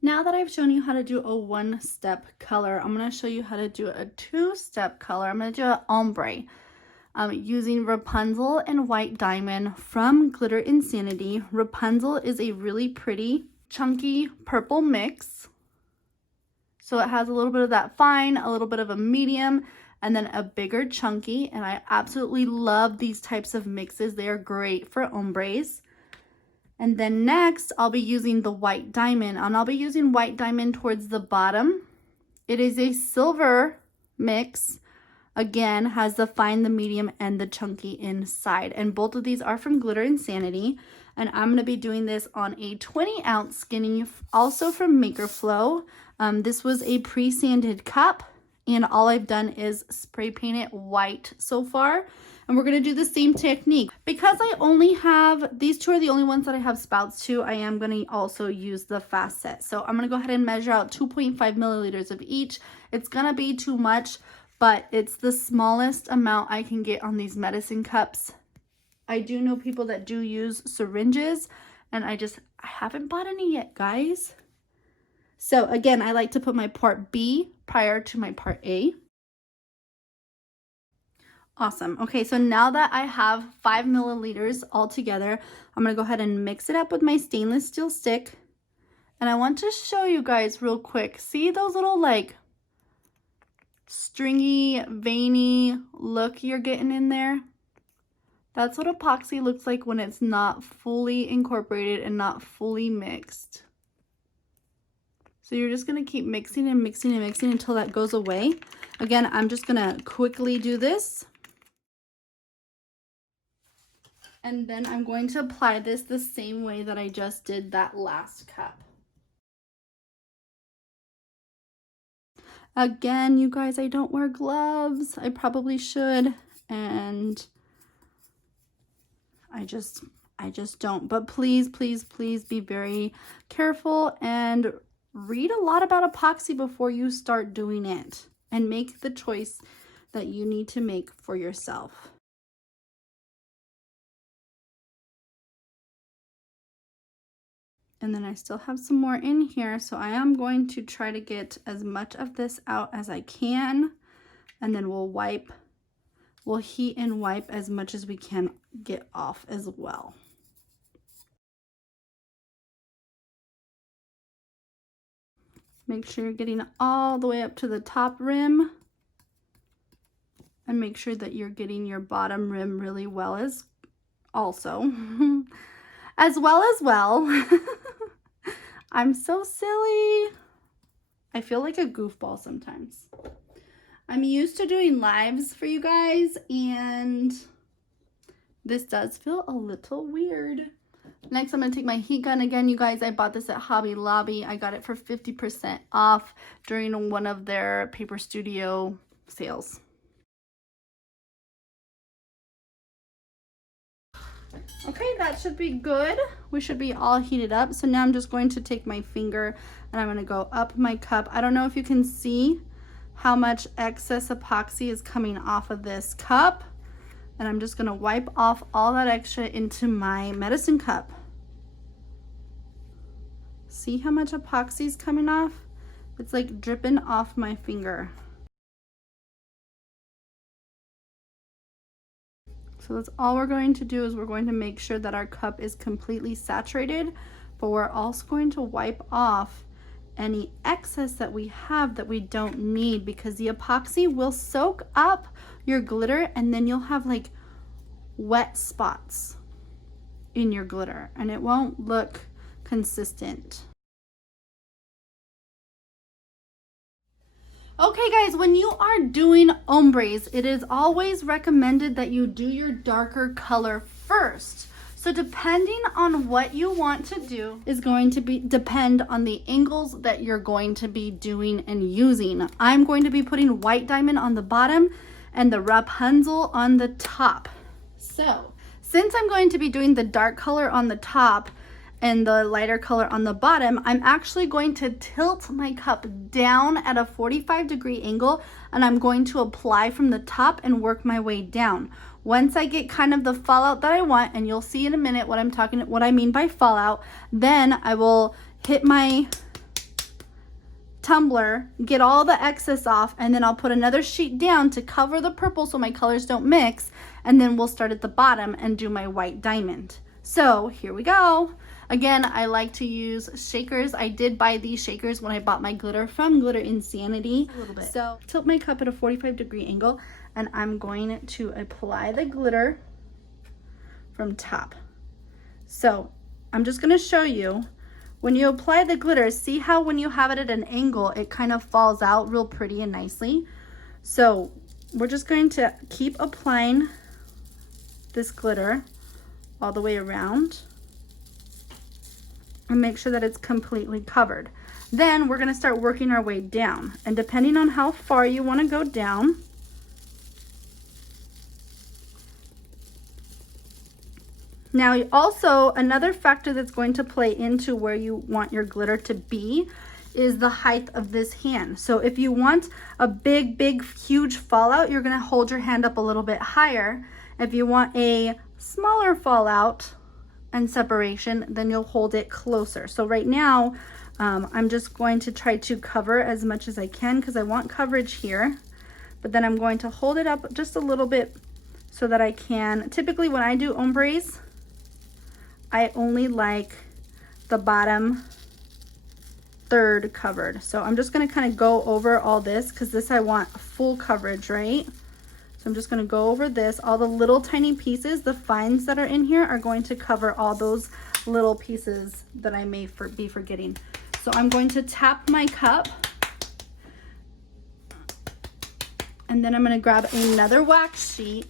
Now that I've shown you how to do a one-step color, I'm going to show you how to do a two-step color. I'm going to do an ombre using Rapunzel and White Diamond from Glitter Insanity. Rapunzel is a really pretty, chunky purple mix. So it has a little bit of that fine, a little bit of a medium, and then a bigger chunky. And I absolutely love these types of mixes. They are great for ombres. And then next, I'll be using the White Diamond, and I'll be using White Diamond towards the bottom. It is a silver mix. Again, has the fine, the medium, and the chunky inside. And both of these are from Glitter Insanity. And I'm going to be doing this on a 20-ounce skinny, also from Maker Flow. This was a pre-sanded cup, and all I've done is spray paint it white so far. And we're going to do the same technique. Because I only have, these two are the only ones that I have spouts to, I am going to also use the fast set. So I'm going to go ahead and measure out 2.5 milliliters of each. It's going to be too much, but it's the smallest amount I can get on these medicine cups. I do know people that do use syringes, and I haven't bought any yet, guys. So again, I like to put my part B prior to my part A. Awesome. Okay, so now that I have 5 milliliters all together, I'm going to go ahead and mix it up with my stainless steel stick. And I want to show you guys real quick. See those little like stringy, veiny look you're getting in there? That's what epoxy looks like when it's not fully incorporated and not fully mixed. So you're just going to keep mixing and mixing and mixing until that goes away. Again, I'm just going to quickly do this. And then I'm going to apply this the same way that I just did that last cup. Again, you guys, I don't wear gloves. I probably should. And I just don't. But please, please, please be very careful and read a lot about epoxy before you start doing it. And make the choice that you need to make for yourself. And then I still have some more in here, so I am going to try to get as much of this out as I can. And then we'll heat and wipe as much as we can get off as well. Make sure you're getting all the way up to the top rim. And make sure that you're getting your bottom rim really well as also. As well. I'm so silly. I feel like a goofball sometimes. I'm used to doing lives for you guys, and this does feel a little weird. Next, I'm going to take my heat gun. Again, you guys, I bought this at Hobby Lobby. I got it for 50% off during one of their Paper Studio sales. Okay, that should be good. We should be all heated up. So now I'm just going to take my finger and I'm going to go up my cup. I don't know if you can see how much excess epoxy is coming off of this cup. And I'm just going to wipe off all that extra into my medicine cup. See how much epoxy is coming off? It's like dripping off my finger. So that's all we're going to do, is we're going to make sure that our cup is completely saturated, but we're also going to wipe off any excess that we have that we don't need, because the epoxy will soak up your glitter and then you'll have like wet spots in your glitter and it won't look consistent. Okay guys, when you are doing ombres, it is always recommended that you do your darker color first. So depending on what you want to do is going to depend on the angles that you're going to be doing and using. I'm going to be putting White Diamond on the bottom and the Rapunzel on the top. So since I'm going to be doing the dark color on the top and the lighter color on the bottom, I'm actually going to tilt my cup down at a 45-degree angle, and I'm going to apply from the top and work my way down. Once I get kind of the fallout that I want, and you'll see in a minute what I mean by fallout, then I will hit my tumbler, get all the excess off, and then I'll put another sheet down to cover the purple so my colors don't mix, and then we'll start at the bottom and do my white diamond. So here we go. Again, I like to use shakers. I did buy these shakers when I bought my glitter from Glitter Insanity. A little bit. So tilt my cup at a 45-degree angle, and I'm going to apply the glitter from top. So I'm just going to show you, when you apply the glitter, see how when you have it at an angle, it kind of falls out real pretty and nicely. So we're just going to keep applying this glitter all the way around and make sure that it's completely covered. Then we're going to start working our way down, and depending on how far you want to go down, now also another factor that's going to play into where you want your glitter to be is the height of this hand. So if you want a big huge fallout, you're going to hold your hand up a little bit higher. If you want a smaller fallout and separation, then you'll hold it closer. So right now I'm just going to try to cover as much as I can because I want coverage here, but then I'm going to hold it up just a little bit so that I can, typically when I do ombres, I only like the bottom third covered. So I'm just going to kind of go over all this because this I want full coverage, right? So I'm just going to go over this. All the little tiny pieces, the fines that are in here, are going to cover all those little pieces that I may be forgetting. So I'm going to tap my cup, and then I'm going to grab another wax sheet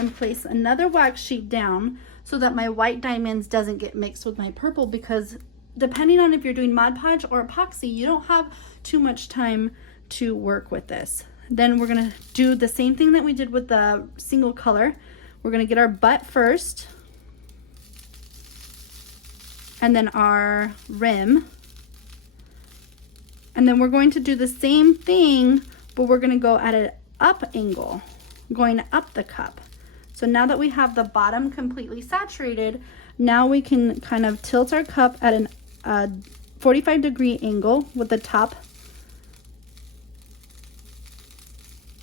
and place another wax sheet down so that my white diamonds doesn't get mixed with my purple, because depending on if you're doing Mod Podge or epoxy, you don't have too much time to work with this. Then we're gonna do the same thing that we did with the single color. We're gonna get our butt first, and then our rim. And then we're going to do the same thing, but we're gonna go at an up angle, going up the cup. So now that we have the bottom completely saturated, now we can kind of tilt our cup at an 45-degree angle with the top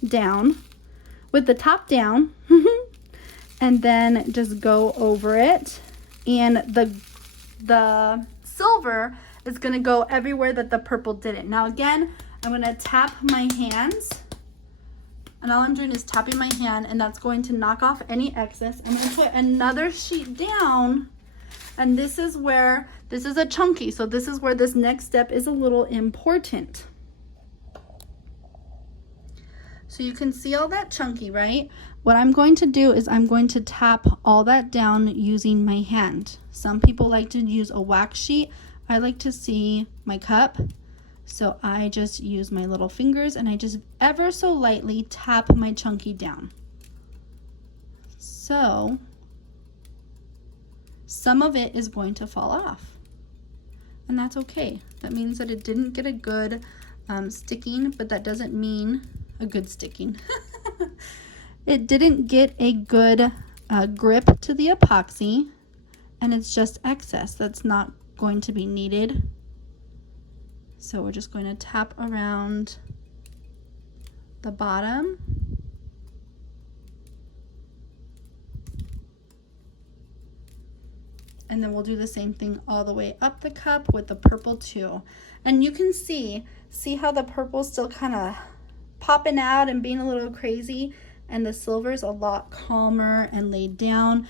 down, and then just go over it. And the silver is going to go everywhere that the purple didn't. Now again, I'm going to tap my hands, and all I'm doing is tapping my hand, and that's going to knock off any excess. I'm going to put another sheet down, and this is where, this is a chunky, so this is where this next step is a little important. So you can see all that chunky, right? What I'm going to do is I'm going to tap all that down using my hand. Some people like to use a wax sheet. I like to see my cup. So I just use my little fingers, and I just ever so lightly tap my chunky down. So some of it is going to fall off, and that's okay. That means that it didn't get a good sticking, but that doesn't mean a good sticking. It didn't get a good grip to the epoxy, and it's just excess that's not going to be needed. So we're just going to tap around the bottom. And then we'll do the same thing all the way up the cup with the purple too. And you can see how the purple's still kind of popping out and being a little crazy, and the silver's a lot calmer and laid down.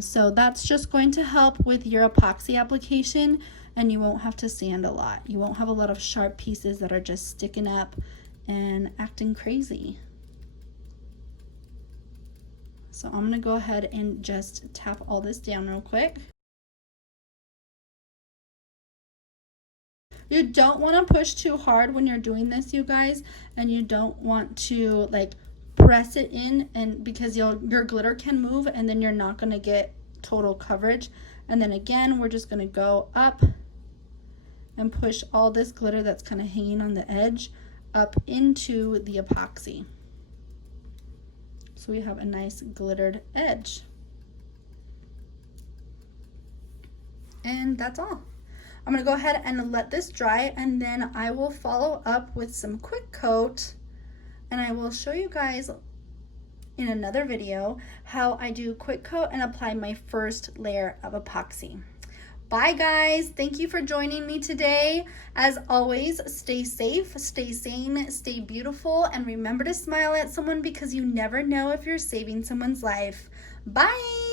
So that's just going to help with your epoxy application, and you won't have to sand a lot. You won't have a lot of sharp pieces that are just sticking up and acting crazy. So I'm gonna go ahead and just tap all this down real quick. You don't want to push too hard when you're doing this, you guys, and you don't want to like press it in, and because your glitter can move, and then you're not going to get total coverage. And then again, we're just going to go up and push all this glitter that's kind of hanging on the edge up into the epoxy, so we have a nice glittered edge. And that's all. I'm gonna go ahead and let this dry, and then I will follow up with some quick coat, and I will show you guys in another video how I do quick coat and apply my first layer of epoxy. Bye guys, thank you for joining me today. As always, stay safe, stay sane, stay beautiful, and remember to smile at someone because you never know if you're saving someone's life. Bye.